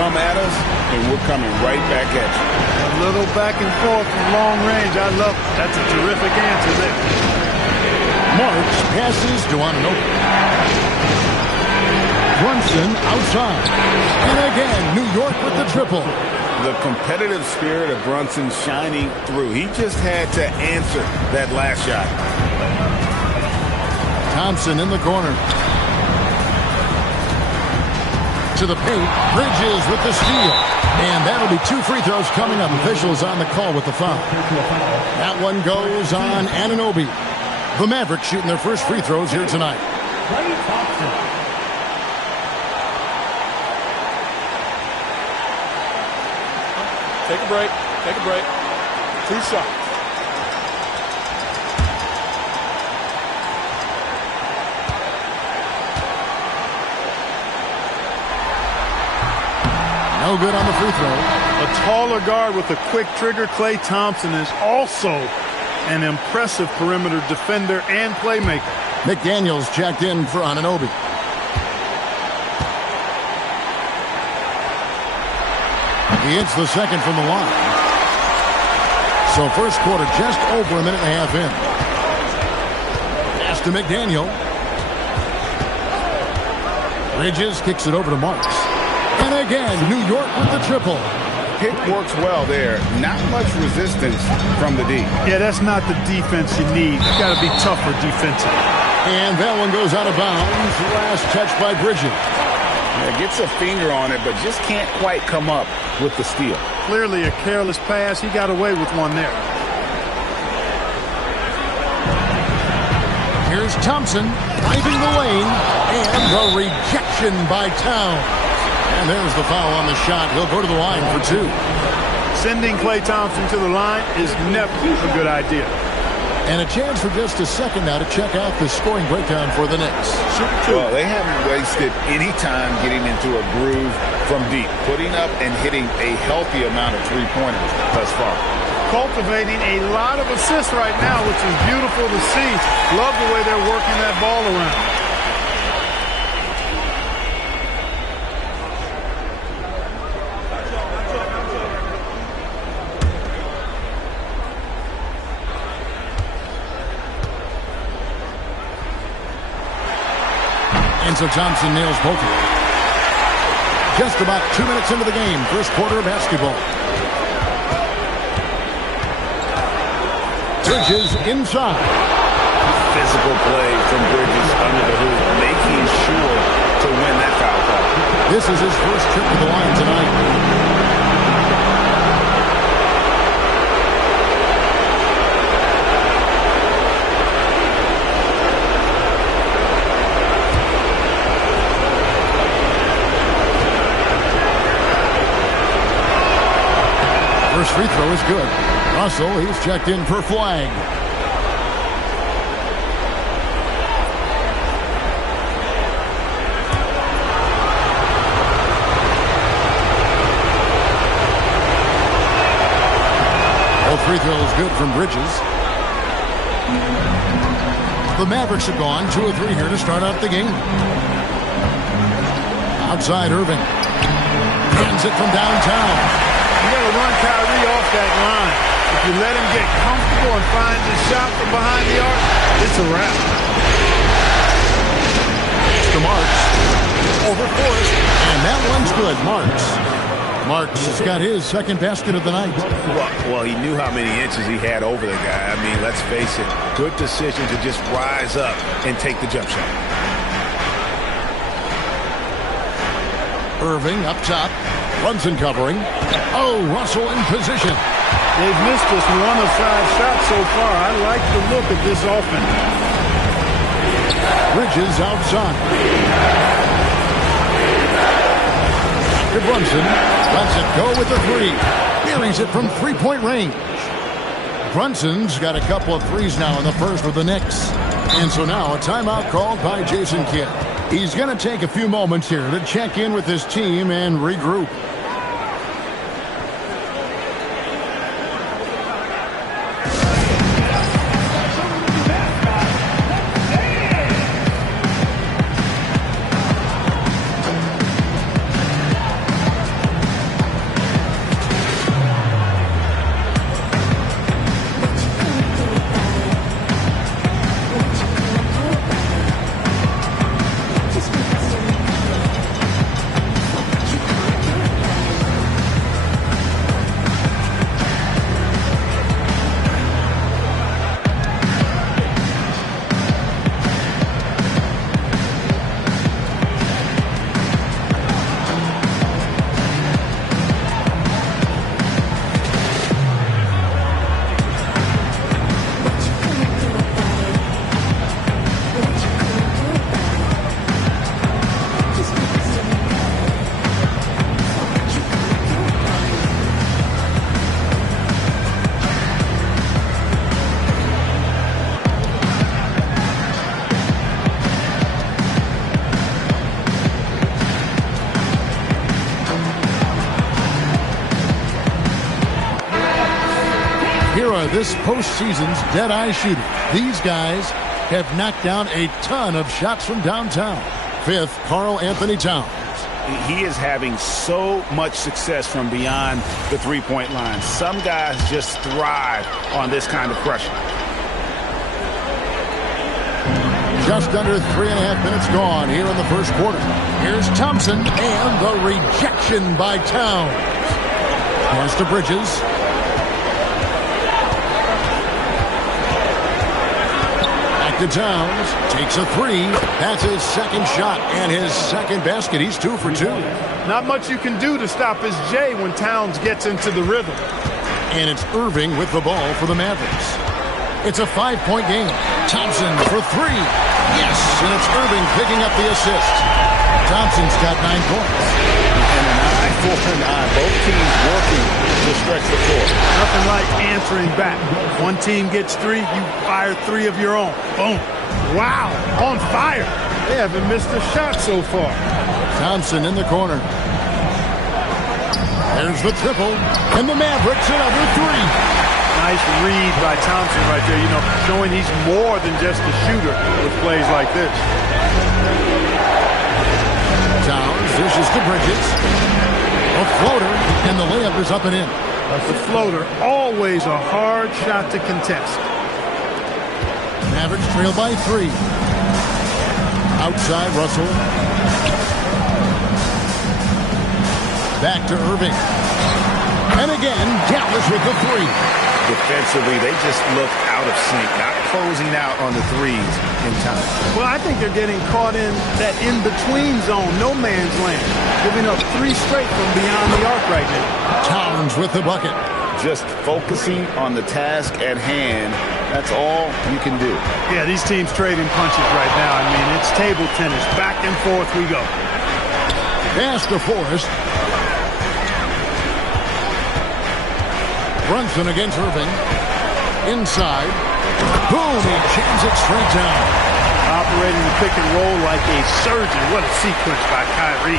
come at us, and we're coming right back at you. A little back and forth from long range. I love it. That's a terrific answer there. Marks passes to Anunoby. Brunson outside. And again, New York with the triple. The competitive spirit of Brunson shining through. He just had to answer that last shot. Thompson in the corner. To the paint. Bridges with the steal. And that'll be 2 free throws coming up. Officials on the call with the foul. That one goes on Anunoby. The Mavericks shooting their first free throws here tonight. Take a break. Take a break. 2 shots. No good on the free throw. A taller guard with a quick trigger. Klay Thompson is also an impressive perimeter defender and playmaker. McDaniels checked in for Anunoby. He hits the second from the line. So first quarter just over a minute and a half in. Pass to McDaniel. Bridges kicks it over to Marks. And again, New York with the triple. Pick works well there. Not much resistance from the D. Yeah, that's not the defense you need. You got to be tougher defensively. And that one goes out of bounds. Last touch by Bridges. Yeah, gets a finger on it, but just can't quite come up with the steal. Clearly a careless pass. He got away with one there. Here's Thompson driving the lane. And the rejection by Towns. And there's the foul on the shot. He'll go to the line for 2. Sending Klay Thompson to the line is never a good idea. And a chance for just a second now to check out the scoring breakdown for the Knicks. Well, they haven't wasted any time getting into a groove from deep, putting up and hitting a healthy amount of three-pointers thus far. Cultivating a lot of assists right now, which is beautiful to see. Love the way they're working that ball around. And so Thompson nails both of them. Just about 2 minutes into the game. First quarter of basketball. Bridges inside. Physical play from Bridges under the hoop, making sure to win that foul call. This is his first trip to the line tonight. First free throw is good. Russell, he's checked in for flag. Both free throws good from Bridges. The Mavericks have gone 2 of 3 here to start out the game. Outside Irving. Hands it from downtown. You got to run Kyrie off that line. If you let him get comfortable and find his shot from behind the arc, it's a wrap. It's to Marks. Over Forrest. And that one's good. Marks has got his second basket of the night. Well, he knew how many inches he had over the guy. I mean, let's face it. Good decision to just rise up and take the jump shot. Irving up top. Brunson covering. Oh, Russell in position. They've missed just 1 of 5 shots so far. I like the look of this offense. Bridges outside. To Brunson. Lets it go with the 3. Buries it from 3-point range. Brunson's got a couple of threes now in the first for the Knicks. And so now a timeout called by Jason Kidd. He's going to take a few moments here to check in with his team and regroup. this postseason's dead-eye shooter. These guys have knocked down a ton of shots from downtown. Fifth, Karl Anthony Towns. He is having so much success from beyond the three-point line. Some guys just thrive on this kind of pressure. Just under 3.5 minutes gone here in the first quarter. Here's Thompson and the rejection by Towns. Here's to Bridges. Back to Towns. Takes a three. That's his second shot and his second basket. He's 2 for 2. Not much you can do to stop his J when Towns gets into the rhythm. And it's Irving with the ball for the Mavericks. It's a 5-point game. Thompson for three. Yes, and it's Irving picking up the assist. Thompson's got 9 points. And an eye for an eye. Both teams working to stretch the floor. Nothing like answering back. One team gets 3, you fire 3 of your own. Boom. Wow, on fire. They haven't missed a shot so far. Thompson in the corner. There's the triple, and the Mavericks another 3. Nice read by Thompson right there, showing he's more than just a shooter with plays like this. Towns dishes to Bridges. A floater, and the layup is up and in. The floater, always a hard shot to contest. Mavericks trail by 3. Outside Russell. Back to Irving. And again, Dallas with the 3. Defensively, they just look out of sync, not closing out on the threes in time. Well, I think they're getting caught in that in-between zone, no man's land, giving up 3 straight from beyond the arc right now. Towns with the bucket. Just focusing on the task at hand, that's all you can do. Yeah, these teams trading punches right now. I mean, it's table tennis. Back and forth we go. Pass to Forrest. Brunson against Irving. Inside. Boom! He jams it straight down. Operating the pick and roll like a surgeon. What a sequence by Kyrie.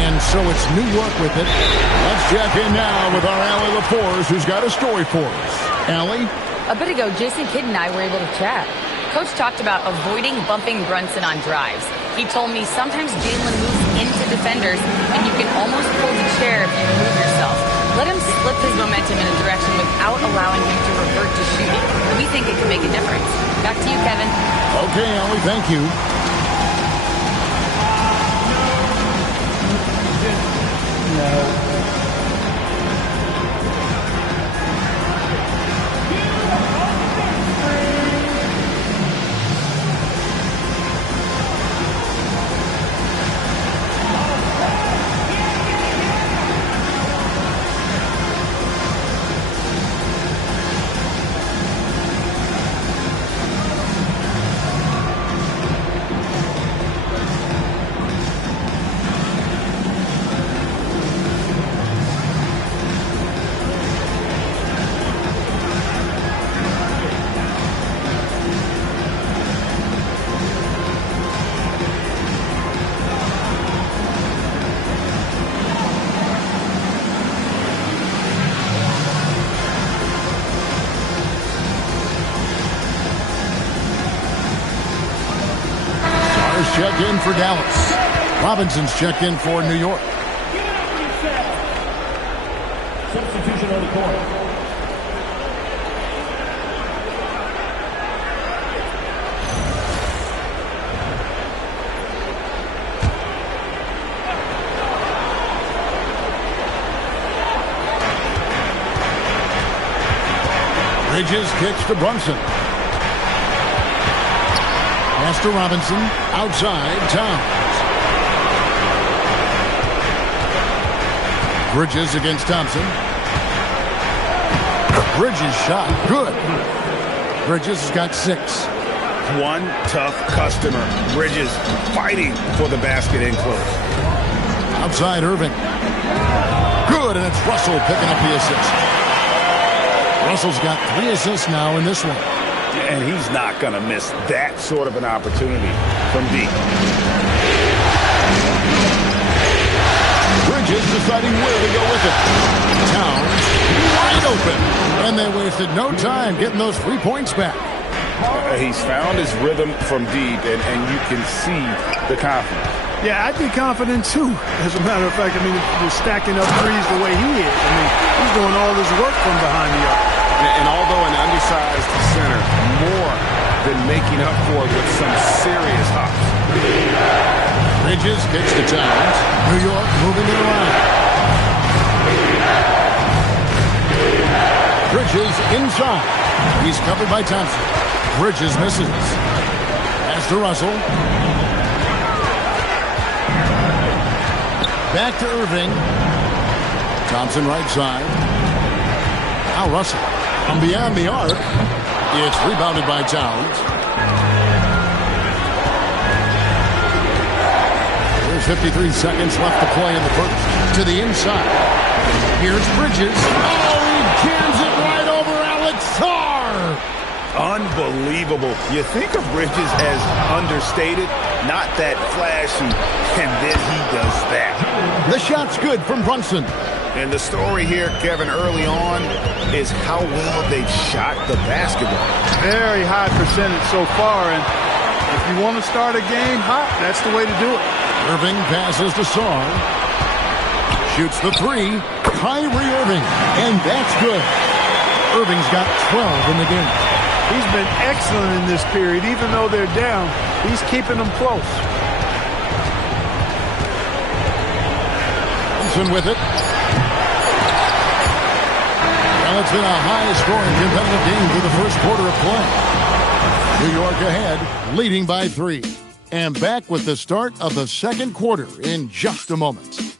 And so it's New York with it. Let's check in now with our Allie LaForce, who's got a story for us. Allie? A bit ago, Jason Kidd and I were able to chat. Coach talked about avoiding bumping Brunson on drives. He told me sometimes Jalen moves into defenders, and you can almost pull the chair if you move yourself. Let him slip his momentum in a direction without allowing him to revert to shooting. We think it can make a difference. Back to you, Kevin. Okay, Allie, thank you. Checked in for Dallas. Robinson's checked in for New York. Substitution on the court. Bridges kicks to Brunson. Pass to Robinson. Outside, Towns. Bridges against Thompson. Bridges shot. Good. Bridges has got 6. One tough customer. Bridges fighting for the basket in close. Outside, Irving. Good, and it's Russell picking up the assist. Russell's got 3 assists now in this one. And he's not going to miss that sort of an opportunity from deep. Bridges deciding where to go with it. Towns wide open. And they waste wasted no time getting those 3 points back. He's found his rhythm from deep, and you can see the confidence. Yeah, I'd be confident too. As a matter of fact, I mean, if you're stacking up threes the way he is, I mean, he's doing all this work from behind the arc. And although an undersized center, more than making up for it with some serious hops. Bridges gets to Towns. New York moving to the line. Bridges inside. He's covered by Thompson. Bridges misses. Pass to Russell. Back to Irving. Thompson right side. Now Russell. From beyond the arc. It's rebounded by Towns. There's 53 seconds left to play in the first. To the inside. Here's Bridges. Oh, he jams it right over Alex Sarr. Unbelievable. You think of Bridges as understated, not that flashy, and then he does that. The shot's good from Brunson. And the story here, Kevin, early on is how well they've shot the basketball. Very high percentage so far, and if you want to start a game hot, that's the way to do it. Irving passes to Sarr. Shoots the three. Kyrie Irving. And that's good. Irving's got 12 in the game. He's been excellent in this period. Even though they're down, he's keeping them close. Thompson with it. Well, it's been a high-scoring competitive game through the first quarter of play. New York ahead, leading by 3. And back with the start of the second quarter in just a moment.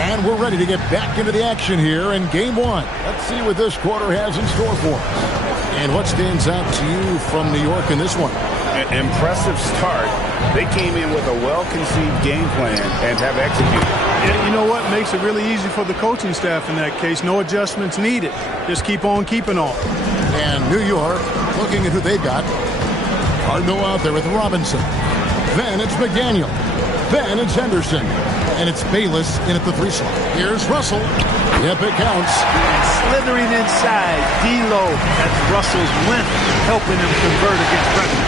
And we're ready to get back into the action here in Game 1. Let's see what this quarter has in store for us. And what stands out to you from New York in this one? An impressive start. They came in with a well-conceived game plan and have executed. Yeah, you know what makes it really easy for the coaching staff in that case? No adjustments needed. Just keep on keeping on. And New York, looking at who they've got. Cardinal out there with Robinson. Then it's McDaniel. Then it's Henderson. And it's Bayless in at the 3 slot. Here's Russell. Yep, it counts. Slithering inside, D-Lo. That's Russell's length, helping him convert against pressure.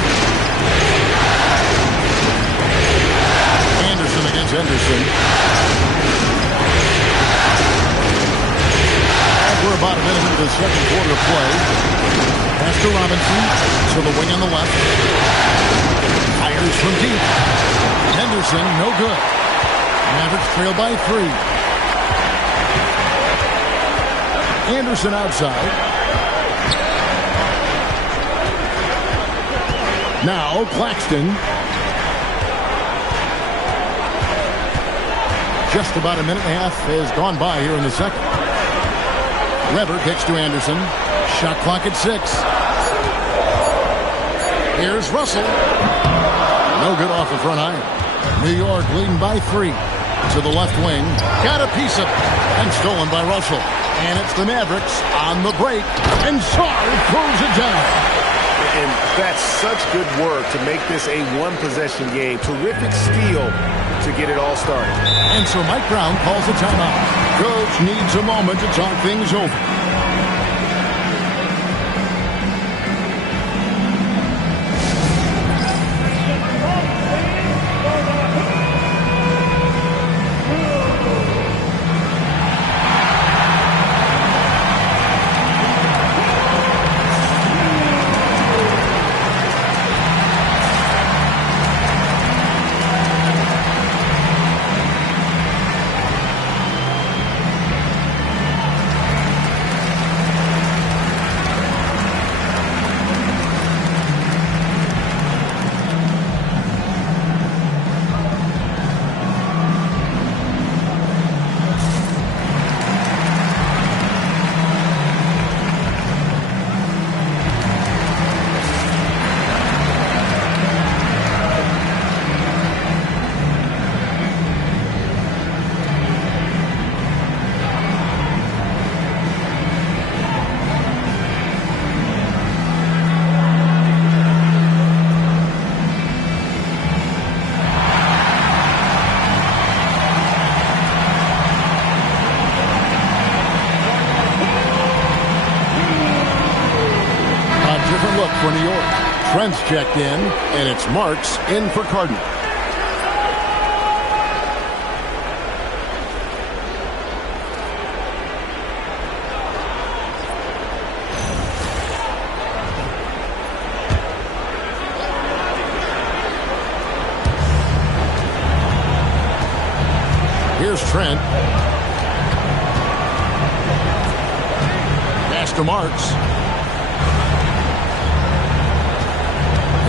Anderson against Henderson. And we're about a minute into the second quarter of play. Pass to Robinson. To the wing on the left. Fires from deep. Henderson, no good. Mavericks trail by 3. Anderson outside. Now Claxton. Just about a minute and a half has gone by here in the second. Weber kicks to Anderson. Shot clock at 6. Here's Russell. No good off the front iron. New York leading by 3. To the left wing. Got a piece of it. And stolen by Russell. And it's the Mavericks on the break. And Sarr throws it down. And that's such good work to make this a one-possession game. Terrific steal to get it all started. And so Mike Brown calls a timeout. Coach needs a moment to talk things over. Trent's checked in, and it's Marks in for Cardinal. Here's Trent. Pass to Marks.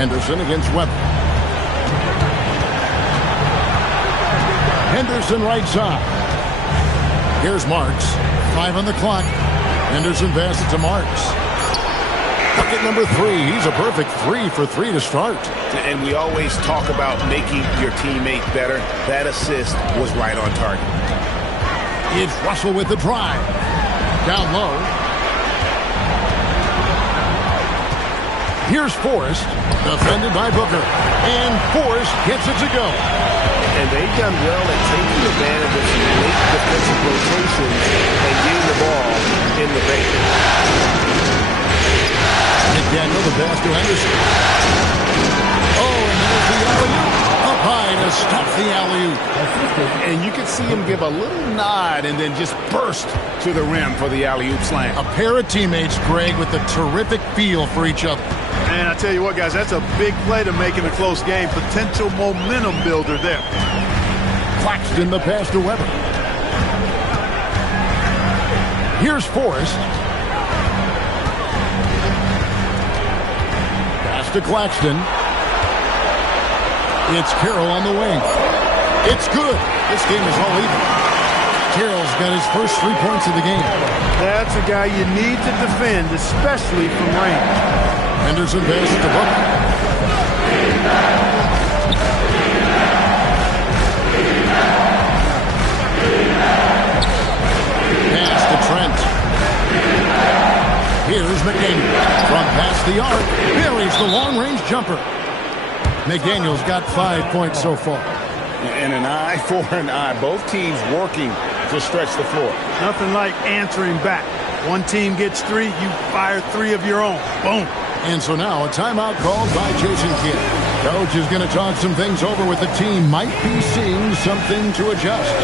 Henderson against Weber. Henderson right side. Here's Marks. 5 on the clock. Henderson passes to Marks. Bucket number 3. He's a perfect 3 for 3 to start. And we always talk about making your teammate better. That assist was right on target. It's Russell with the drive. Down low. Here's Forrest, defended by Booker. And Forrest gets it to go. And they've done well at taking advantage of some late defensive rotations and getting the ball in the paint. McDaniel, the pass to Henderson. Oh, and there's the alley-oop. Up high to stop the alley-oop. And you can see him give a little nod and then just burst to the rim for the alley-oop slam. A pair of teammates, Greg, with a terrific feel for each other. Man, I tell you what, guys, that's a big play to make in a close game. Potential momentum builder there. Claxton the pass to Weber. Here's Forrest. Pass to Claxton. It's Carroll on the wing. It's good. This game is all even. Carroll's got his first 3 points of the game. That's a guy you need to defend, especially from range. Henderson passes to Booker. Pass to Trent. Here's McDaniel. From past the arc. Buries the long-range jumper. McDaniel's got 5 points so far. And an eye for an eye. Both teams working to stretch the floor. Nothing like answering back. One team gets 3, you fire 3 of your own. Boom. And so now a timeout called by Jason Kidd. Coach is going to talk some things over with the team. Might be seeing something to adjust.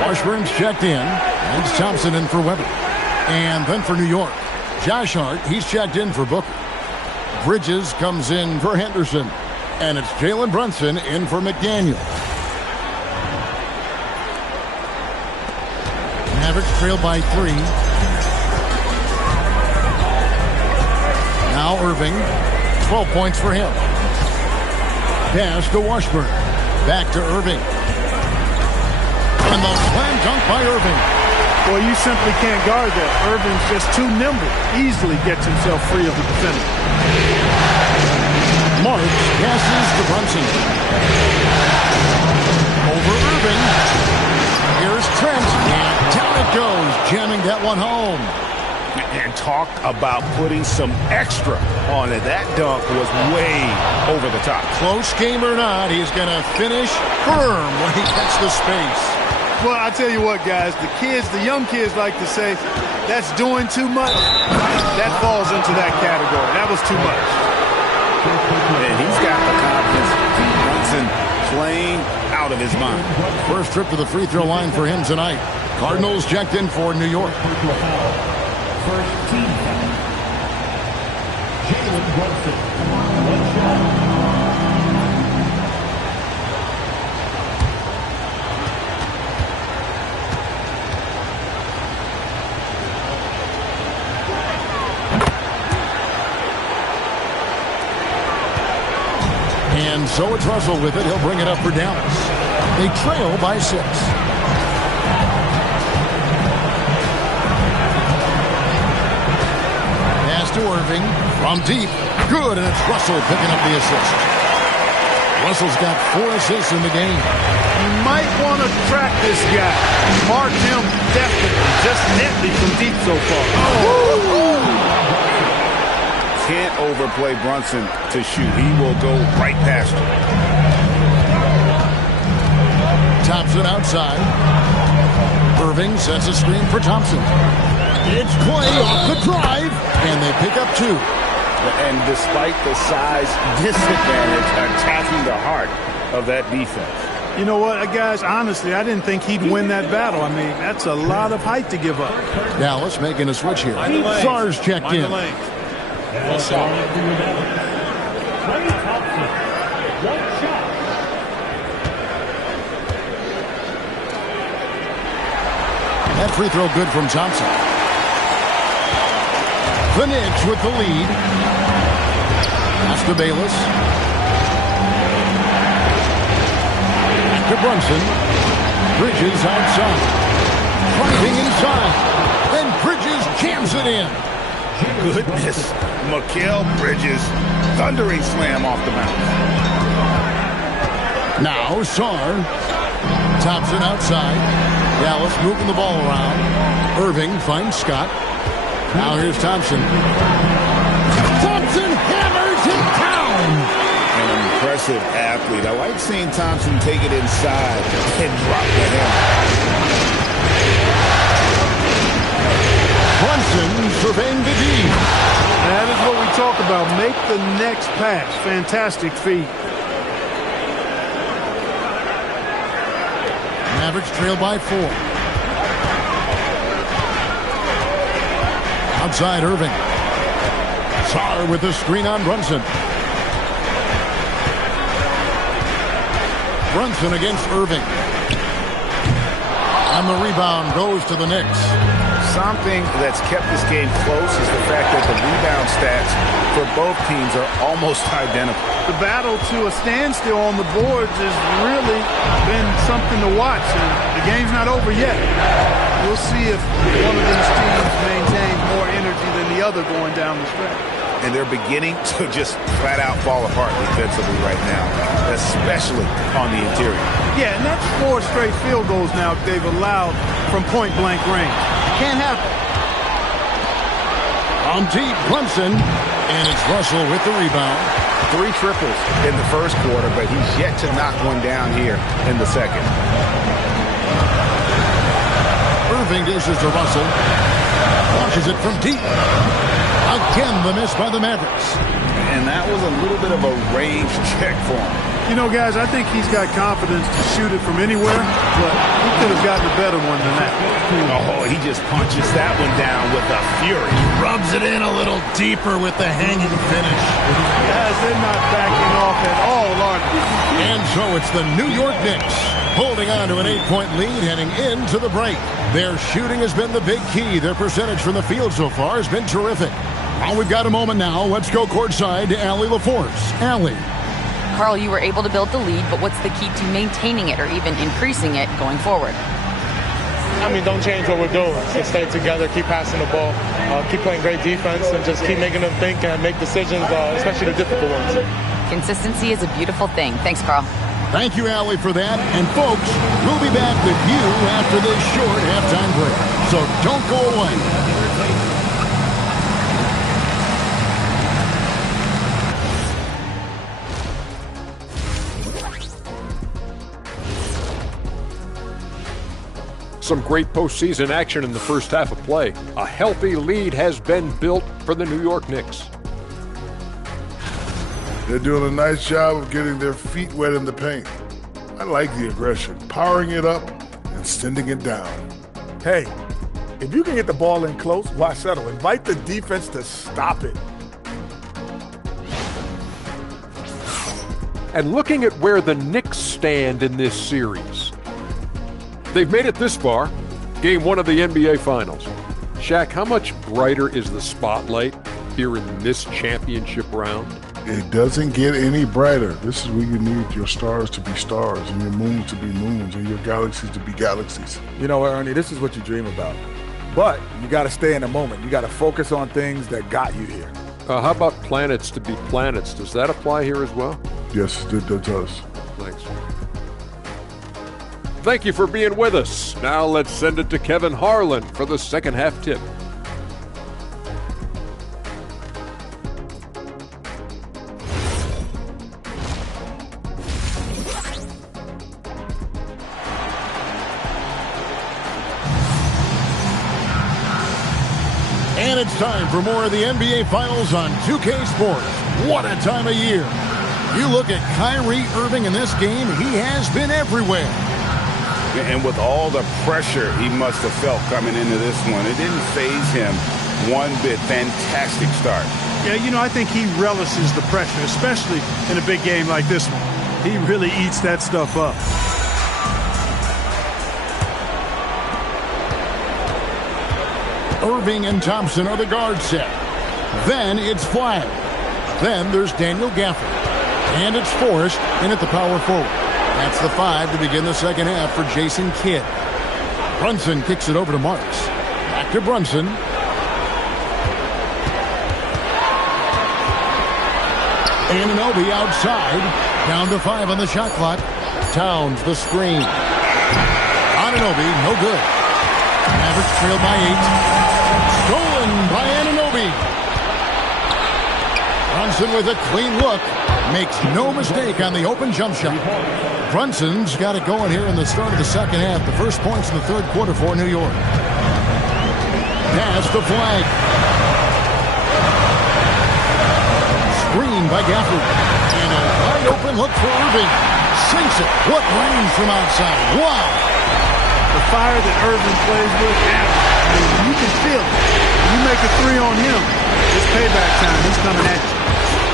Washburn's checked in. And Thompson in for Weber. And then for New York, Josh Hart, he's checked in for Booker. Bridges comes in for Henderson. And it's Jalen Brunson in for McDaniel. Mavericks trailed by 3. Now Irving. 12 points for him. Pass to Washburn. Back to Irving. And the slam dunk by Irving. Boy, you simply can't guard that. Irving's just too nimble. Easily gets himself free of the defender. Marks passes to Brunson. Over Irving. Here's Trent. And down it goes. Jamming that one home. And talk about putting some extra on it. That dunk was way over the top. Close game or not, he's going to finish firm when he gets the space. Well, I tell you what, guys, the young kids like to say, that's doing too much. That falls into that category. That was too much. And he's got the confidence. Brunson playing out of his mind. First trip to the free throw line for him tonight. Cardinals checked in for New York. First team foul. Jalen Brunson. One shot. And so it's Russell with it. He'll bring it up for Dallas. They trail by 6. Pass to Irving from deep. Good, and it's Russell picking up the assist. Russell's got 4 assists in the game. You might want to track this guy. Mark him definitely. Just deadly from deep so far. Can't overplay Brunson to shoot. He will go right past him. Thompson outside. Irving sets a screen for Thompson. It's Clay off the drive, and they pick up 2. And despite the size disadvantage, attacking the heart of that defense. You know what, guys, honestly, I didn't think he'd win that battle. I mean, that's a lot of height to give up. Dallas making a switch here. Sars checked in. One shot. Clay Thompson. One shot. That free throw good from Thompson. The Knicks with the lead. Pass to Bayless. Back to Brunson. Bridges outside. Driving inside. And Bridges jams it in. Goodness. Mikal Bridges. Thundering slam off the bounce. Now Sarr. Thompson outside. Dallas moving the ball around. Irving finds Scott. Now here's Thompson. Thompson hammers him down. An impressive athlete. I like seeing Thompson take it inside and drop the hammer. Brunson surveying the D. That is what we talk about. Make the next pass. Fantastic feat. Mavericks trail by 4. Outside Irving. Sarr with the screen on Brunson. Brunson against Irving. And the rebound goes to the Knicks. Something that's kept this game close is the fact that the rebound stats for both teams are almost identical. The battle to a standstill on the boards has really been something to watch, and the game's not over yet. We'll see if one of these teams maintains more energy than the other going down the stretch. And they're beginning to just flat out fall apart defensively right now, especially on the interior. Yeah, and that's 4 straight field goals now they've allowed from point-blank range. Can't have it. On deep, Brunson, and it's Russell with the rebound. 3 triples in the first quarter, but he's yet to knock one down here in the second. Irving dishes to Russell. Launches it from deep. Again, the miss by the Mavericks. And that was a little bit of a range check for him. You know, guys, I think he's got confidence to shoot it from anywhere, but he could have gotten a better one than that. Oh, he just punches that one down with a fury. Rubs it in a little deeper with the hanging finish. Guys, they're not backing off at all, are they? And so it's the New York Knicks holding on to an 8-point lead heading into the break. Their shooting has been the big key. Their percentage from the field so far has been terrific. Well, we've got a moment now. Let's go courtside to Allie LaForce. Allie. Carl, you were able to build the lead, but what's the key to maintaining it or even increasing it going forward? I mean, don't change what we're doing. Just stay together, keep passing the ball, keep playing great defense, and just keep making them think and make decisions, especially the difficult ones. Consistency is a beautiful thing. Thanks, Carl. Thank you, Allie, for that. And, folks, we'll be back with you after this short halftime break. So don't go away. Some great postseason action in the first half of play. A healthy lead has been built for the New York Knicks. They're doing a nice job of getting their feet wet in the paint. I like the aggression, powering it up and sending it down. Hey, if you can get the ball in close, why settle? Invite the defense to stop it. And looking at where the Knicks stand in this series, they've made it this far, game 1 of the NBA Finals. Shaq, how much brighter is the spotlight here in this championship round? It doesn't get any brighter. This is where you need your stars to be stars and your moons to be moons and your galaxies to be galaxies. You know what, Ernie, this is what you dream about. But you got to stay in the moment. You got to focus on things that got you here. How about planets to be planets? Does that apply here as well? Yes, it does. Thanks. Thank you for being with us. Now let's send it to Kevin Harlan for the second half tip. And it's time for more of the NBA Finals on 2K Sports. What a time of year. You look at Kyrie Irving in this game, he has been everywhere. And with all the pressure he must have felt coming into this one, it didn't faze him one bit. Fantastic start. Yeah, you know, I think he relishes the pressure, especially in a big game like this one. He really eats that stuff up. Irving and Thompson are the guard set. Then it's Flagg. Then there's Daniel Gafford. And it's Forrest in at the power forward. That's the 5 to begin the second half for Jason Kidd. Brunson kicks it over to Marks. Back to Brunson. Anunoby outside. Down to 5 on the shot clock. Towns the screen. Anunoby, no good. Mavericks trailed by 8. Stolen by Anunoby. Brunson with a clean look. Makes no mistake on the open jump shot. Brunson's got it going here in the start of the second half. The first points in the third quarter for New York. Pass to Flagg. Screen by Gafford. And a wide open look for Irving. Sinks it. What range from outside. Wow. The fire that Irving plays with, you can feel it. You make a 3 on him, it's payback time. He's coming at you.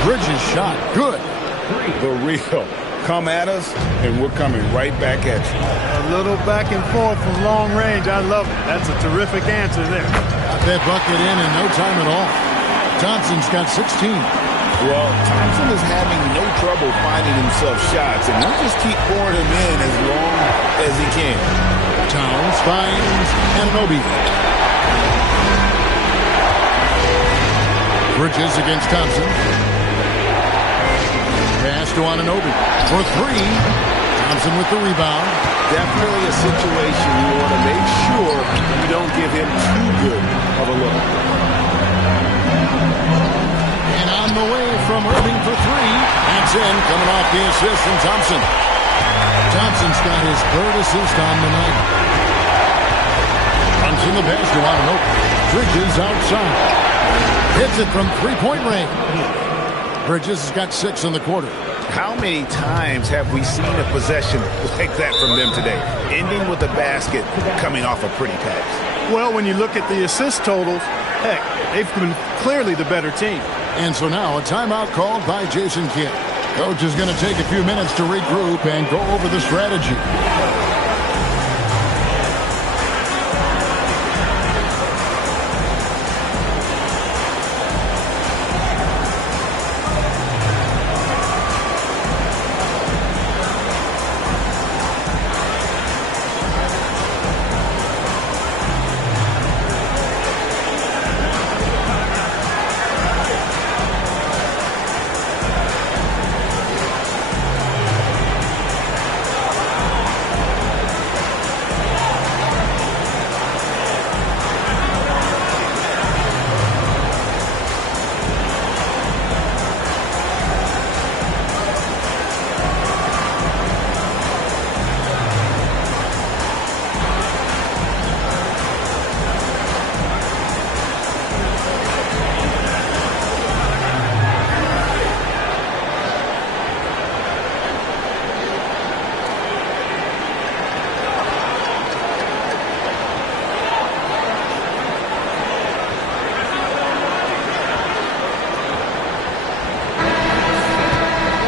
Bridges shot. Good. The real. Come at us, and we're coming right back at you. A little back and forth from long range. I love it. That's a terrific answer there. Got that bucket in no time at all. Thompson's got 16. Well, Thompson is having no trouble finding himself shots, and we just keep pouring him in as long as he can. Towns finds Anunoby. Bridges against Thompson. Pass to Anunoby for 3. Thompson with the rebound. Definitely a situation you want to make sure you don't give him too good of a look. And on the way from Irving for 3. That's in, coming off the assist from Thompson. Thompson's got his 3rd assist on the night. Thompson the pass to Anunoby. Bridges outside. Hits it from 3-point range. Bridges has got 6 in the quarter. How many times have we seen a possession like that from them today? Ending with a basket, coming off a pretty pass. Well, when you look at the assist totals, heck, they've been clearly the better team. And so now a timeout called by Jason Kidd. Coach is going to take a few minutes to regroup and go over the strategy.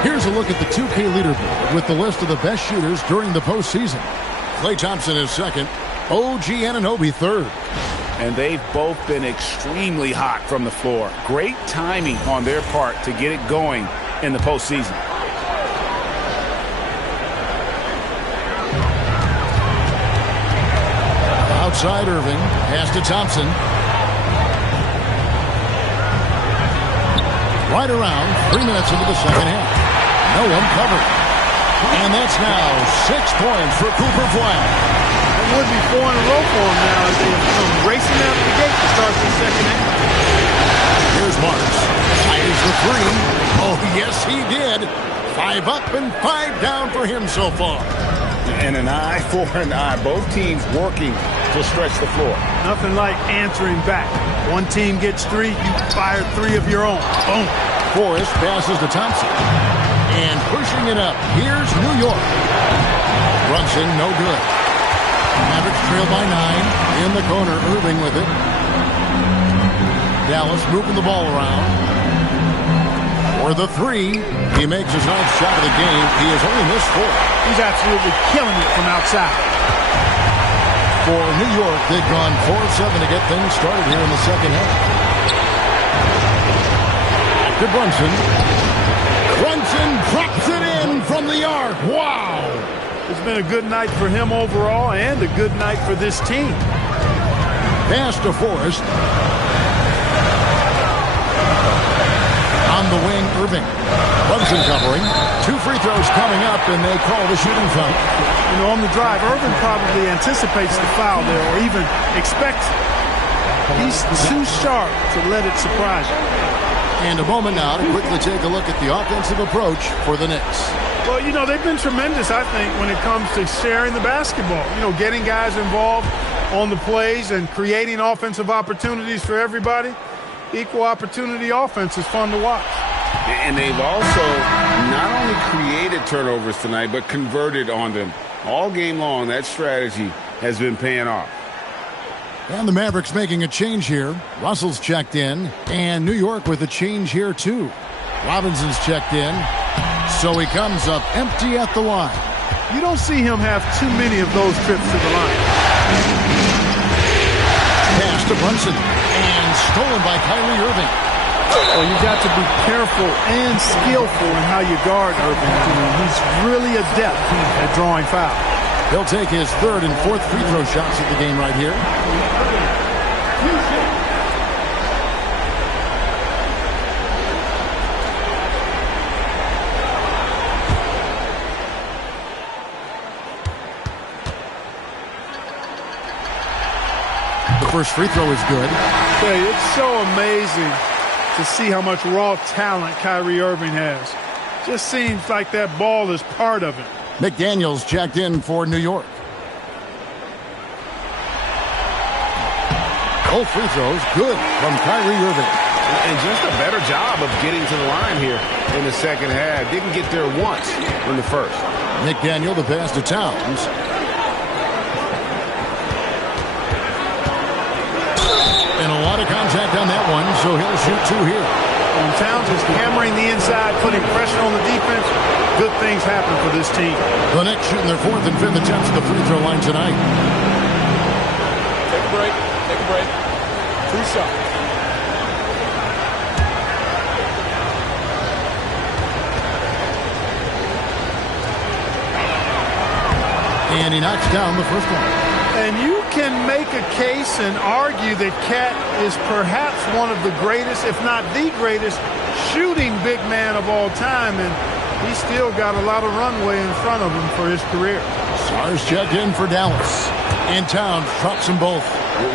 Here's a look at the 2K leaderboard with the list of the best shooters during the postseason. Klay Thompson is second. OG Anunoby third. And they've both been extremely hot from the floor. Great timing on their part to get it going in the postseason. Outside Irving, pass to Thompson. Right around, 3 minutes into the second half. No one covered. And that's now 6 points for Cooper Flag. It would be 4 in a row for him now as they come racing out of the gate to start the second half. Here's Marks. Fires the three. Oh, yes, he did. 5 up and 5 down for him so far. And an eye for an eye. Both teams working to stretch the floor. Nothing like answering back. One team gets 3, you fire 3 of your own. Boom. Forrest passes to Thompson. And pushing it up. Here's New York. Brunson, no good. Mavericks trail by 9. In the corner, Irving with it. Dallas moving the ball around. For the 3. He makes his 9th shot of the game. He has only missed 4. He's absolutely killing it from outside. For New York, they've gone 4 of 7 to get things started here in the second half. To Brunson. Brunson drops it in from the arc. Wow! It's been a good night for him overall and a good night for this team. Pass to Forrest. On the wing, Irving. Brunson covering. 2 free throws coming up, and they call the shooting foul. You know, on the drive, Irving probably anticipates the foul there or even expects it. He's too sharp to let it surprise you. And a moment now to quickly take a look at the offensive approach for the Knicks. Well, you know, they've been tremendous, I think, when it comes to sharing the basketball. You know, getting guys involved on the plays and creating offensive opportunities for everybody. Equal opportunity offense is fun to watch. And they've also not only created turnovers tonight, but converted on them. All game long, that strategy has been paying off. And the Mavericks making a change here. Russell's checked in, and New York with a change here too. Robinson's checked in, so he comes up empty at the line. You don't see him have too many of those trips to the line. Pass to Brunson, and stolen by Kyrie Irving. Well, you got to be careful and skillful in how you guard Irving. He's really adept at drawing fouls. He'll take his 3rd and 4th free throw shots at the game right here. The first free throw is good. Hey, it's so amazing to see how much raw talent Kyrie Irving has. Just seems like that ball is part of him. McDaniels checked in for New York. Both free throws good from Kyrie Irving. And just a better job of getting to the line here in the second half. Didn't get there once in the first. McDaniel, the pass to Towns. And a lot of contact on that one, so he'll shoot 2 here. When Towns is hammering the inside, putting pressure on the defense, good things happen for this team. The Knicks shooting their 4th and 5th attempts at the free throw line tonight. Take a break. Take a break. 2 shots. And he knocks down the first one. And you can make a case and argue that Cat is perhaps one of the greatest, if not the greatest, shooting big man of all time. And he's still got a lot of runway in front of him for his career. Stars checked in for Dallas. And Towns drops them both.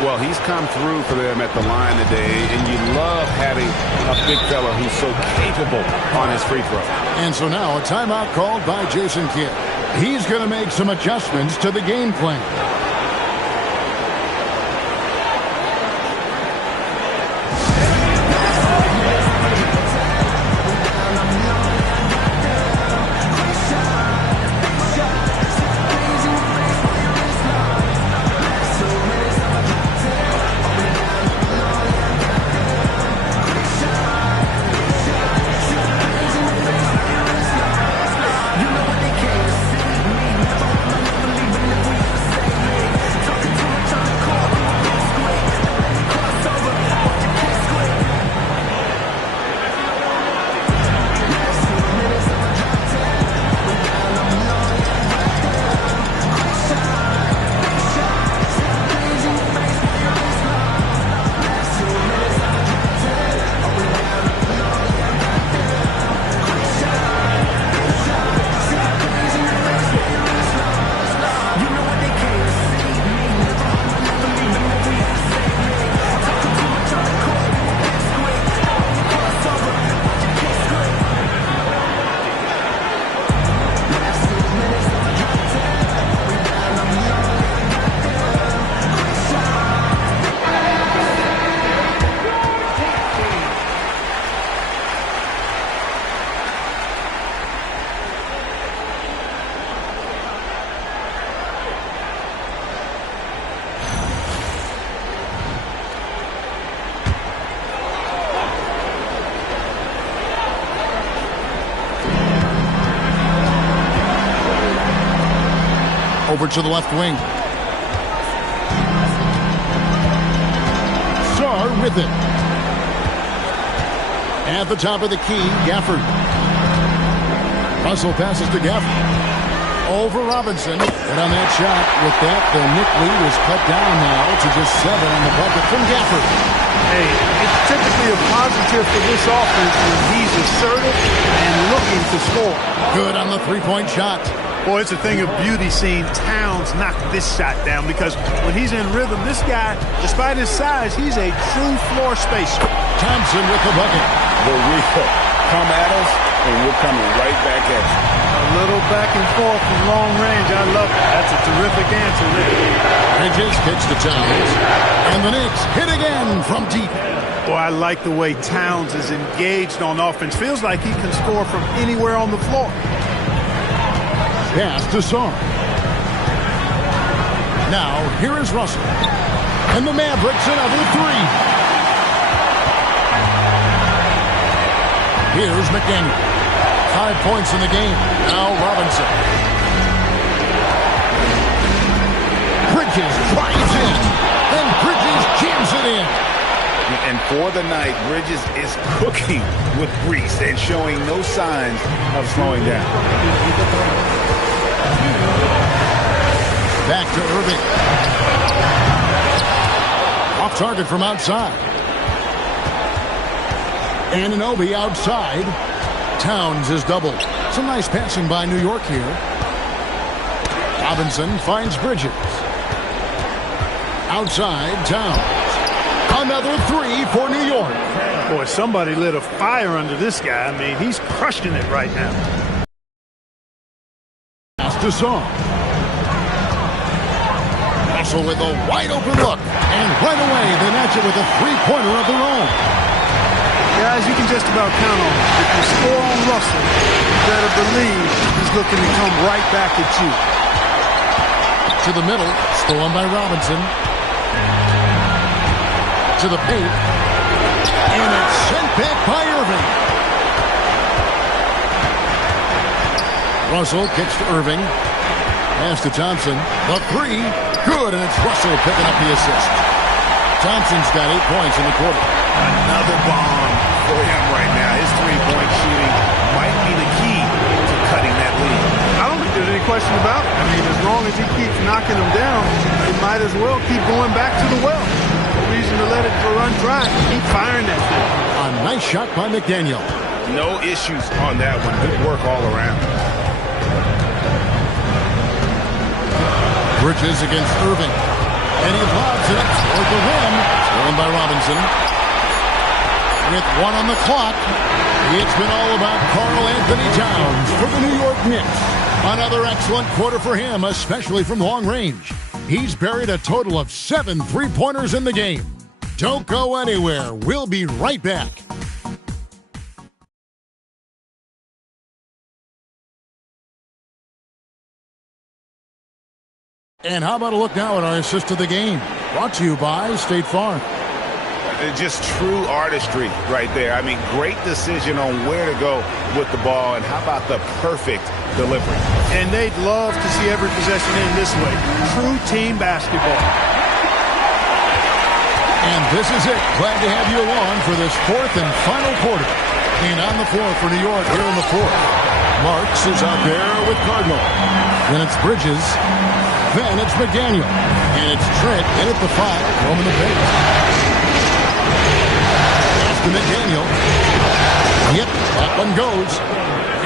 Well, he's come through for them at the line today, and you love having a big fella who's so capable on his free throw. And so now a timeout called by Jason Kidd. He's going to make some adjustments to the game plan. Over to the left wing. Sarr with it. At the top of the key, Gafford. Russell passes to Gafford. Over Robinson. And on that shot, with that, the Knick lead is cut down now to just 7 on the bucket from Gafford. Hey, it's typically a positive for this offense when he's assertive and looking to score. Good on the three-point shot. Boy, it's a thing of beauty seeing Towns knock this shot down because when he's in rhythm, this guy, despite his size, he's a true floor spacer. Thompson with the bucket. The real. Come at us, and we're coming right back at you. A little back and forth from long range. I love it. That's a terrific answer there. Bridges kicks to Towns. And the Knicks hit again from deep. Boy, I like the way Towns is engaged on offense. Feels like he can score from anywhere on the floor. Pass to Sarr. Now, here is Russell. And the Mavericks another three. Here's McDaniel. 5 points in the game. Now Robinson. Bridges drives in. And Bridges jams it in. And for the night, Bridges is cooking with grease and showing no signs of slowing down. Back to Irving. Off target from outside. Anunoby outside. Towns is doubled. Some nice passing by New York here. Robinson finds Bridges. Outside, Towns. Another three for New York. Boy, somebody lit a fire under this guy. I mean, he's crushing it right now. Pass to Sarr. Russell with a wide open look. And right away, they match it with a three-pointer of their own. Guys, you can just about count on it. If you score on Russell, you better believe he's looking to come right back at you. To the middle, stolen by Robinson. To the paint. And it's sent back by Irving. Russell kicks to Irving. Pass to Thompson. The three. Good, and it's Russell picking up the assist. Thompson's got 8 points in the quarter. Another bomb for him right now. His three-point shooting might be the key to cutting that lead. I don't think there's any question about it. I mean, as long as he keeps knocking them down, he might as well keep going back to the well. No reason to let it run dry. Keep firing that thing. A nice shot by McDaniel. No issues on that one. Good work all around. Bridges against Irving. And he lobs it toward the rim. Stolen by Robinson. With 1 on the clock, it's been all about Karl Anthony Towns for the New York Knicks. Another excellent quarter for him, especially from long range. He's buried a total of 7 three-pointers in the game. Don't go anywhere. We'll be right back. And how about a look now at our assist of the game? Brought to you by State Farm. Just true artistry right there. I mean, great decision on where to go with the ball, and how about the perfect delivery? And they'd love to see every possession end this way. True team basketball. And this is it. Glad to have you along for this 4th and final quarter. And on the floor for New York here in the 4th. Marks is out there with Cardinal. Then it's Bridges. Then it's McDaniel. And it's Trent in at the 5, roaming the paint. To McDaniel. Yep, that one goes.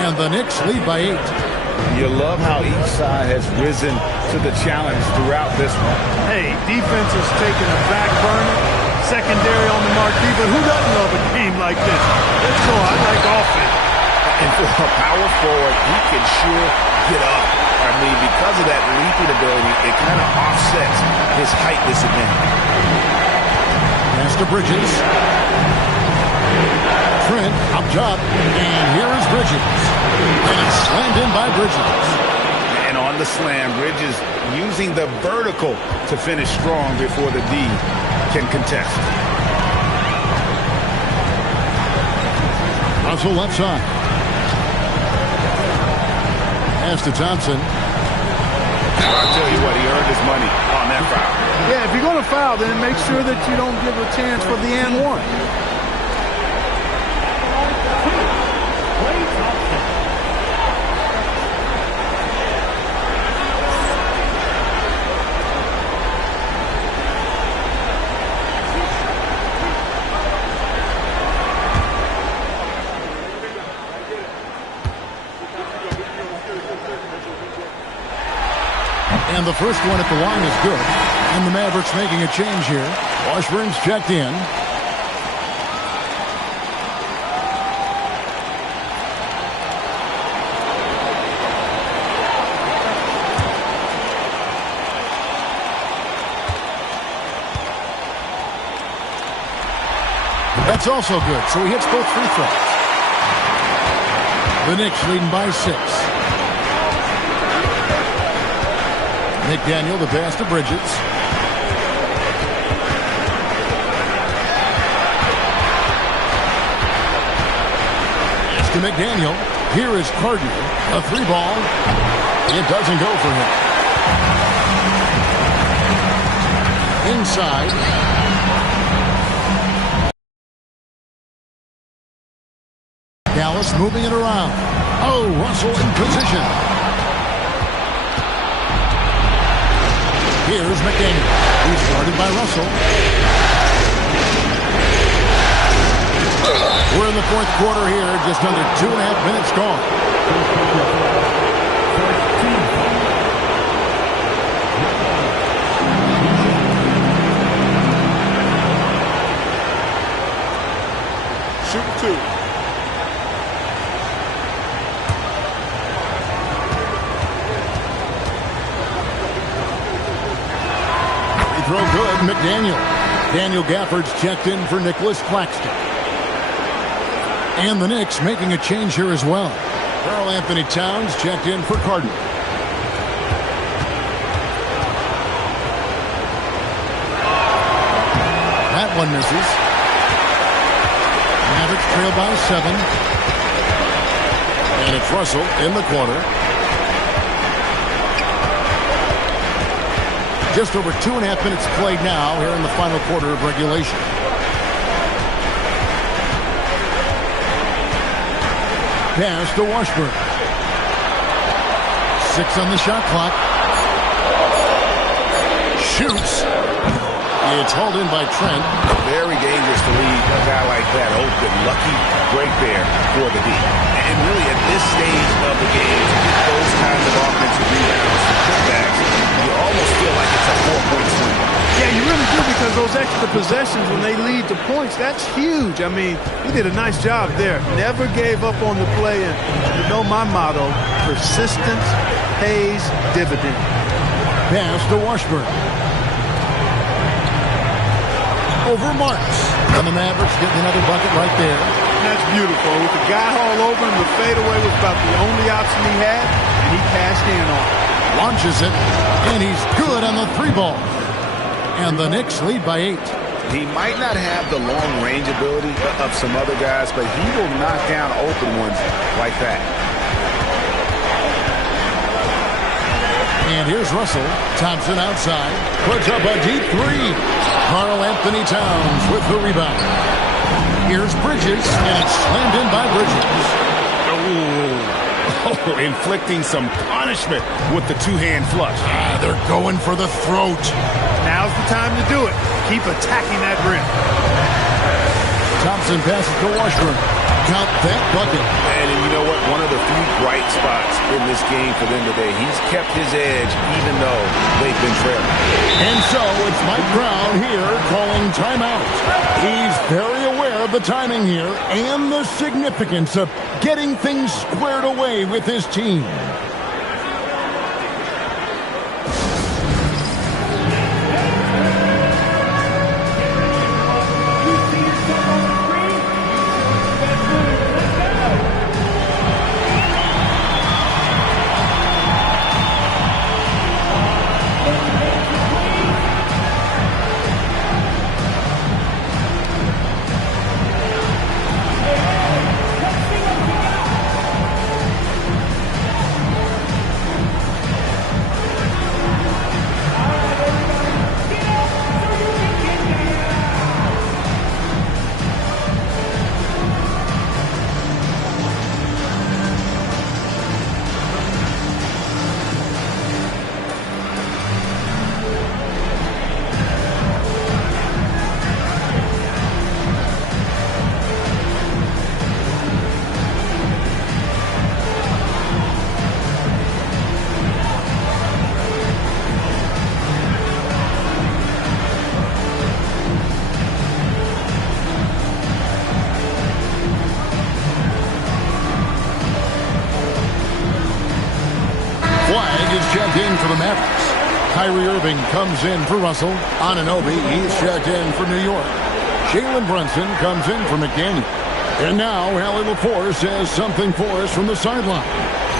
And the Knicks lead by 8. You love how each side has risen to the challenge throughout this one. Hey, defense is taking a back burner. Secondary on the marquee, but who doesn't love a game like this? Let's go. I like offense. And for a power forward, he can sure get up. I mean, because of that leaping ability, it kind of offsets his height disadvantage. Pass to Bridges. Trent up top, and here is Bridges. And it's slammed in by Bridges. And on the slam, Bridges using the vertical to finish strong before the D can contest. Russell left side. Pass to Thompson. I'll tell you what, he earned his money on that foul. Yeah, if you're going to foul, then make sure that you don't give a chance for the and one. Klay Thompson. And the first one at the line is good. And the Mavericks making a change here. Washburn's checked in. That's also good, so he hits both free throws. The Knicks leading by 6. McDaniel, the pass to Bridges. It's to McDaniel. Here is Carter. A 3-ball. It doesn't go for him. Inside. Dallas moving it around. Oh, Russell in position. Here's McDaniel. He's guarded by Russell. We're in the fourth quarter here. Just under 2.5 minutes gone. Shoot 2. Throw good, McDaniel. Daniel Gafford's checked in for Nicholas Claxton. And the Knicks making a change here as well. Karl Anthony Towns checked in for Carter. That one misses. Mavericks trail by 7. And it's Russell in the corner. Just over 2.5 minutes played now here in the final quarter of regulation. Pass to Washburn. 6 on the shot clock. Shoots. It's hauled in by Trent. Very dangerous to leave a guy like that open. Lucky break there for the D. And really at this stage of the game, to get those kinds of offensive rebounds and putbacks, you almost feel like it's a 4-point swing. Yeah, you really do, because those extra possessions, when they lead to points, that's huge. I mean, he did a nice job there. Never gave up on the play. And you know my motto, persistence pays dividends. Pass to Washburn. Over Marks. And the Mavericks getting another bucket right there. And that's beautiful. With the guy all over him, the fadeaway was about the only option he had, and he cashed in on it. Launches it, and he's good on the 3-ball. And the Knicks lead by 8. He might not have the long-range ability of some other guys, but he will knock down open ones like that. And here's Russell. Thompson outside. Puts up a deep 3. Karl Anthony Towns with the rebound. Here's Bridges, and it's slammed in by Bridges. Oh, inflicting some punishment with the two-hand flush. They're going for the throat. Now's the time to do it. Keep attacking that rim. Thompson passes to Washburn. Count that bucket. And you know what? One of the few bright spots in this game for them today. He's kept his edge even though they've been trailing. And so it's Mike Brown here calling timeout. He's very aware of the timing here and the significance of getting things squared away with his team. for the Mavericks. Kyrie Irving comes in for Russell. Anunoby, he's checked in for New York. Jalen Brunson comes in for McDaniel. And now, Allie LaForce says something for us from the sideline.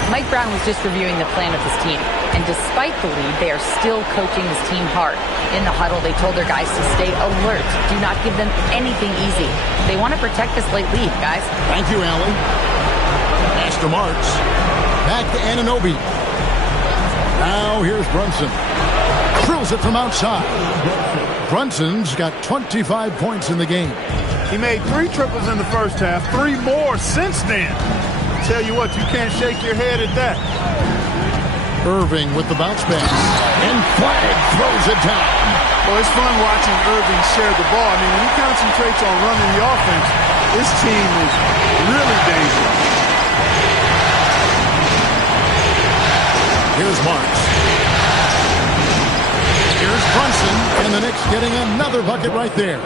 Mike Brown was just reviewing the plan of his team. And despite the lead, they are still coaching this team hard. In the huddle, they told their guys to stay alert. Do not give them anything easy. They want to protect this late lead, guys. Thank you, Allie. Pass to Marks. Back to Anunoby. Now here's Brunson. Drills it from outside. Brunson's got 25 points in the game. He made 3 triples in the first half, 3 more since then. Tell you what, you can't shake your head at that. Irving with the bounce pass. And Flagg throws it down. Well, it's fun watching Irving share the ball. I mean, when he concentrates on running the offense, this team is really dangerous. Here's Marks. Here's Brunson, and the Knicks getting another bucket right there.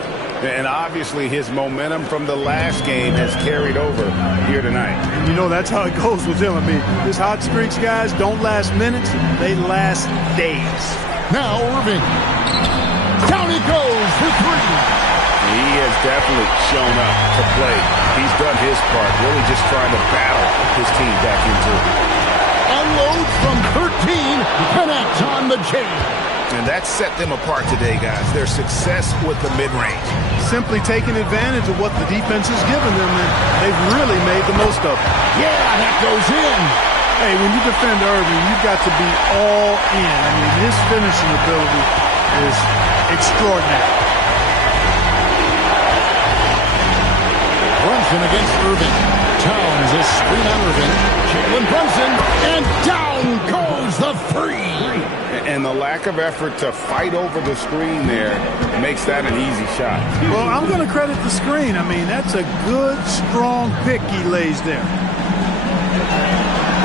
And obviously his momentum from the last game has carried over here tonight. And you know, that's how it goes with him. I mean, his hot streaks, guys, don't last minutes. They last days. Now Irving. Down he goes for 3. He has definitely shown up to play. He's done his part, really just trying to battle his team back into it. Unloads from 13. Connect on the J. And that set them apart today, guys. Their success with the mid-range. Simply taking advantage of what the defense has given them, and they've really made the most of it. Yeah, that goes in. Hey, when you defend Irving, you've got to be all in. I mean, his finishing ability is extraordinary. Brunson against Irving. Towns a screen on Irving. Jalen Brunson, and down goes the 3. And the lack of effort to fight over the screen there makes that an easy shot. Well, I'm going to credit the screen. I mean, that's a good, strong pick he lays there.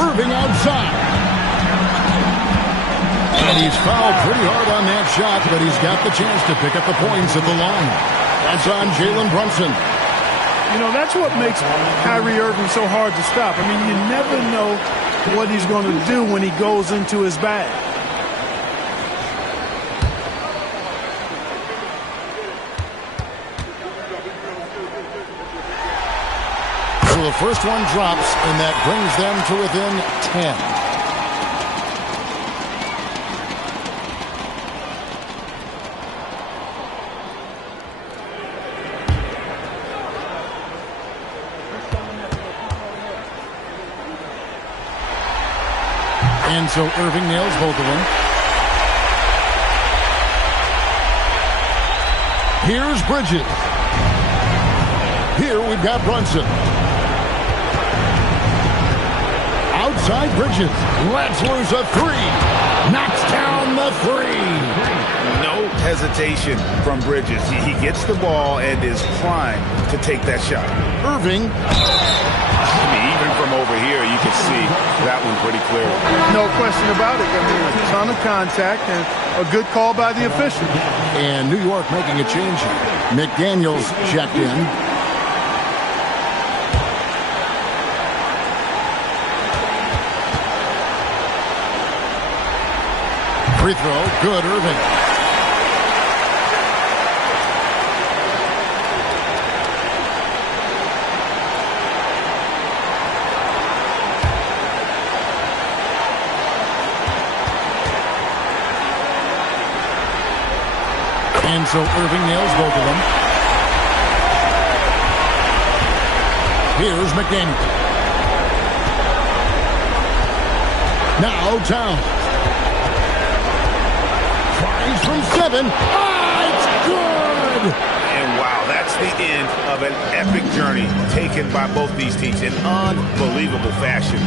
Irving outside. And he's fouled pretty hard on that shot, but he's got the chance to pick up the points at the line. That's on Jalen Brunson. You know, that's what makes Kyrie Irving so hard to stop. I mean, you never know what he's going to do when he goes into his bag. So the first one drops, and that brings them to within 10. And so Irving nails both of them. Here's Bridges. Here we've got Brunson. Outside Bridges. Lets loose a 3. Knocks down the 3. No hesitation from Bridges. He gets the ball and is primed to take that shot. Irving. I mean, even from over here, you can see that one pretty clearly. No question about it. I mean, a ton of contact and a good call by the official. And New York making a change here. McDaniels checked in. Free throw, good, Irving. And so Irving nails both of them. Here's McDaniel. Now Towns. Tries from 7. It's good! And wow, that's the end of an epic journey taken by both these teams in unbelievable fashion.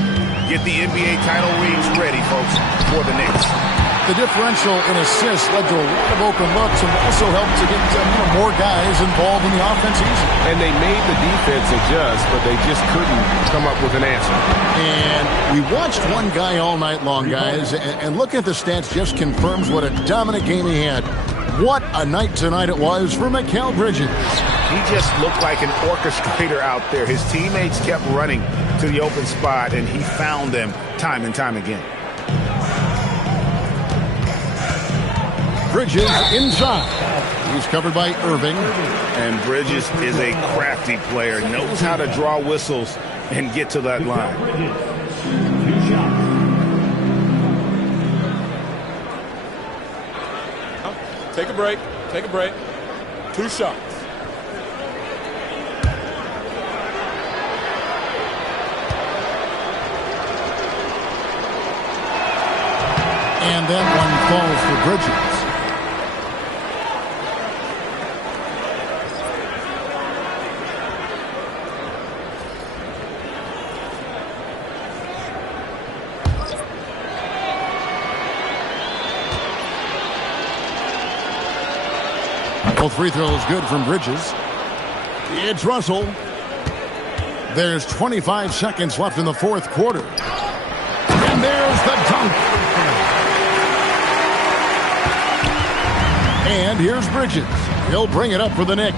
Get the NBA title rings ready, folks, for the Knicks. The differential in assists led to a lot of open looks and also helped to get more guys involved in the offense easy. And they made the defense adjust, but they just couldn't come up with an answer. And we watched one guy all night long, guys, and looking at the stats just confirms what a dominant game he had. What a night tonight it was for Mikal Bridges. He just looked like an orchestrator out there. His teammates kept running to the open spot, and he found them time and time again. Bridges inside. He's covered by Irving. And Bridges is a crafty player, knows how to draw whistles and get to that line. Take a break. Take a break. 2 shots. And that one falls for Bridges. Both free throws good from Bridges. It's Russell. There's 25 seconds left in the fourth quarter. And there's the dunk. And here's Bridges. He'll bring it up for the Knicks.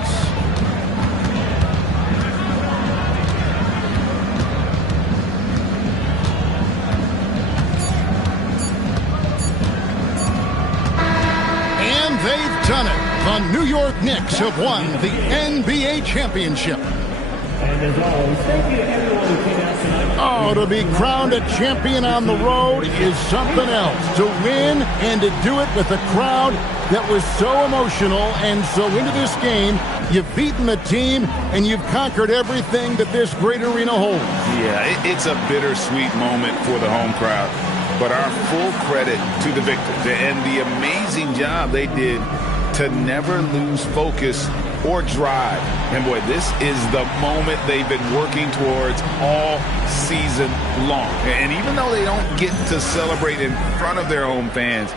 And they've done it. The New York Knicks have won the NBA championship. And as always, thank you to everyone who came out tonight. Oh, to be crowned a champion on the road is something else. To win and to do it with a crowd that was so emotional and so into this game, you've beaten the team and you've conquered everything that this great arena holds. Yeah, it's a bittersweet moment for the home crowd. But our full credit to the victors and the amazing job they did to never lose focus or drive. And boy, this is the moment they've been working towards all season long. And even though they don't get to celebrate in front of their home fans,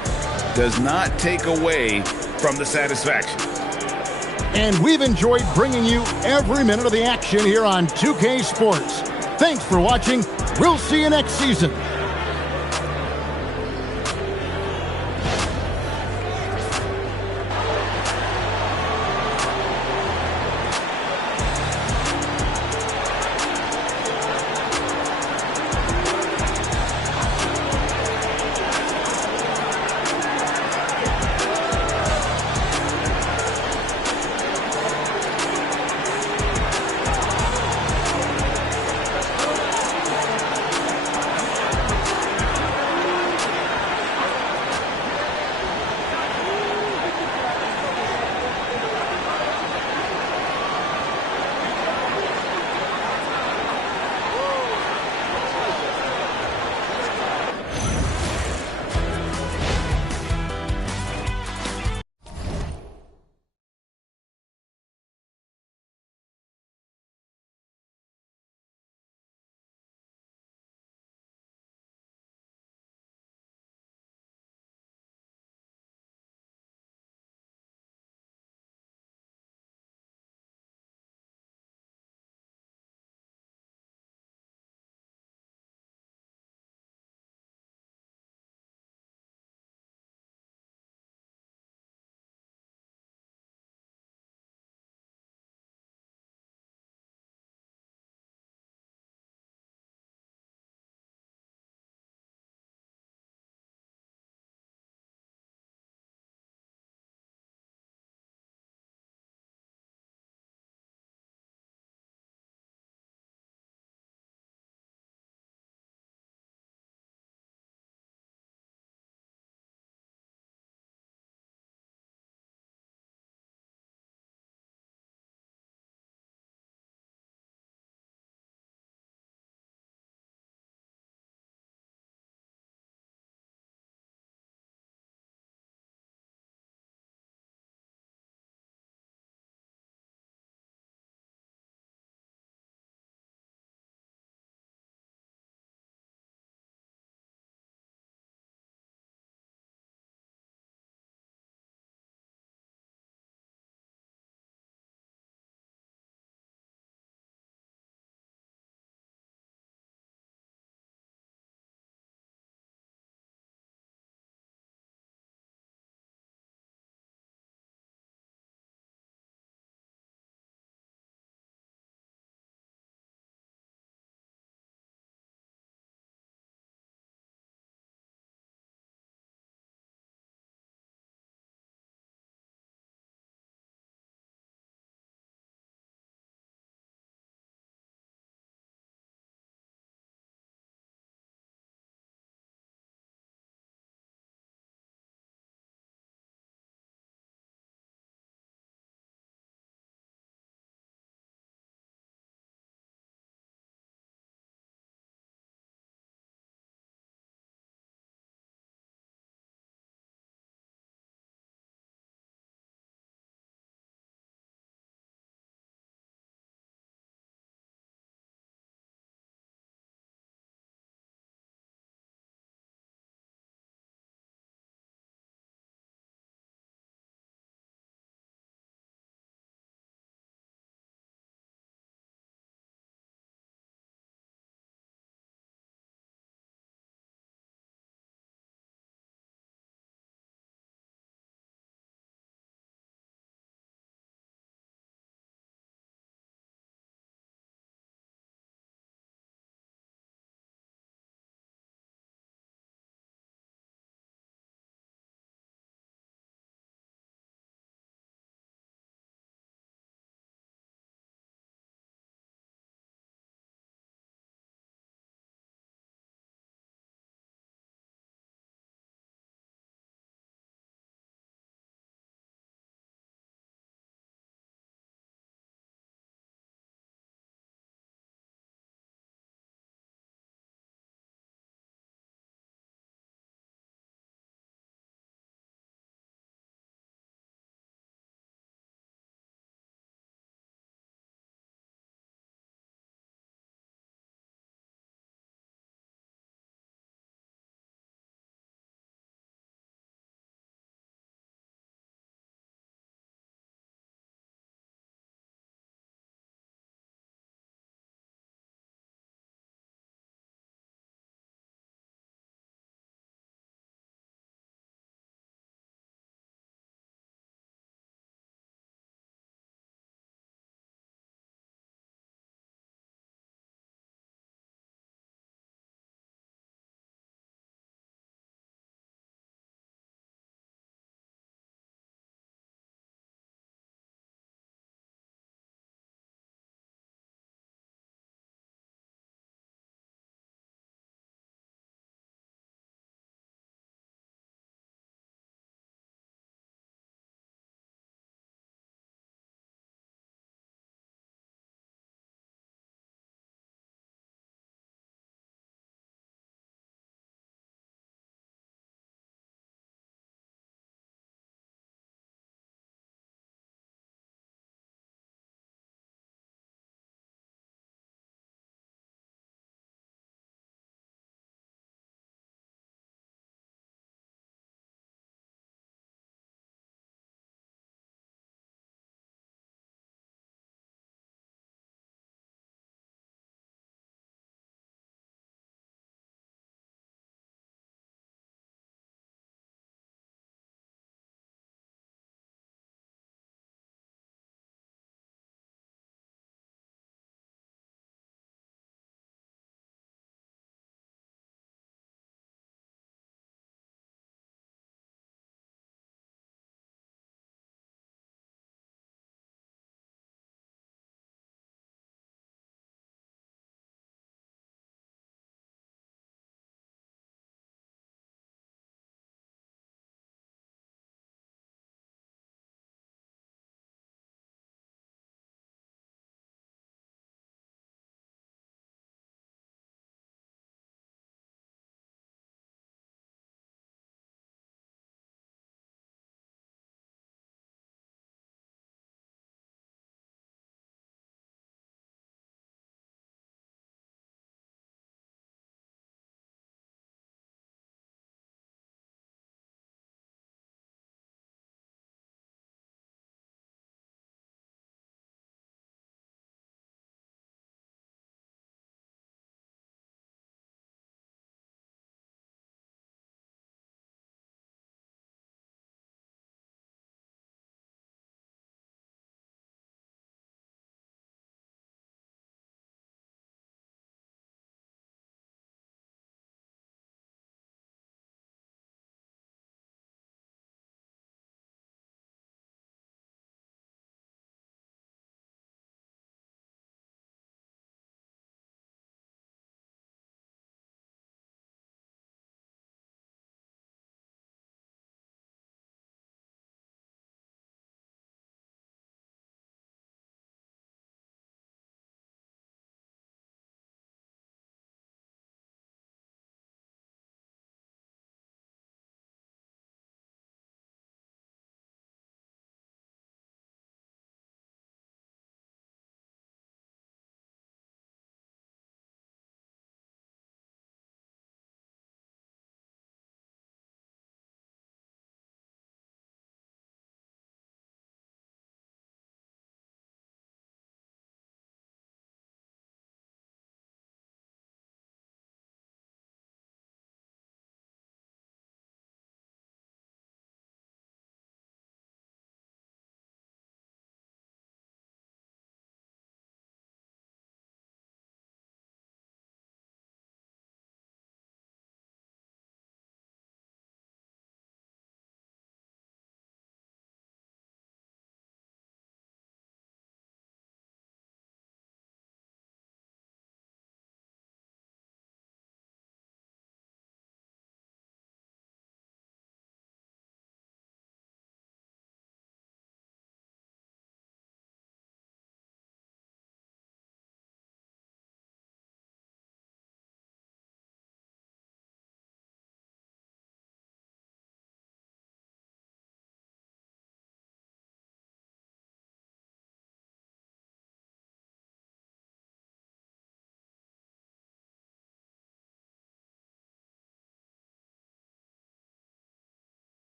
does not take away from the satisfaction. And we've enjoyed bringing you every minute of the action here on 2K Sports. Thanks for watching. We'll see you next season.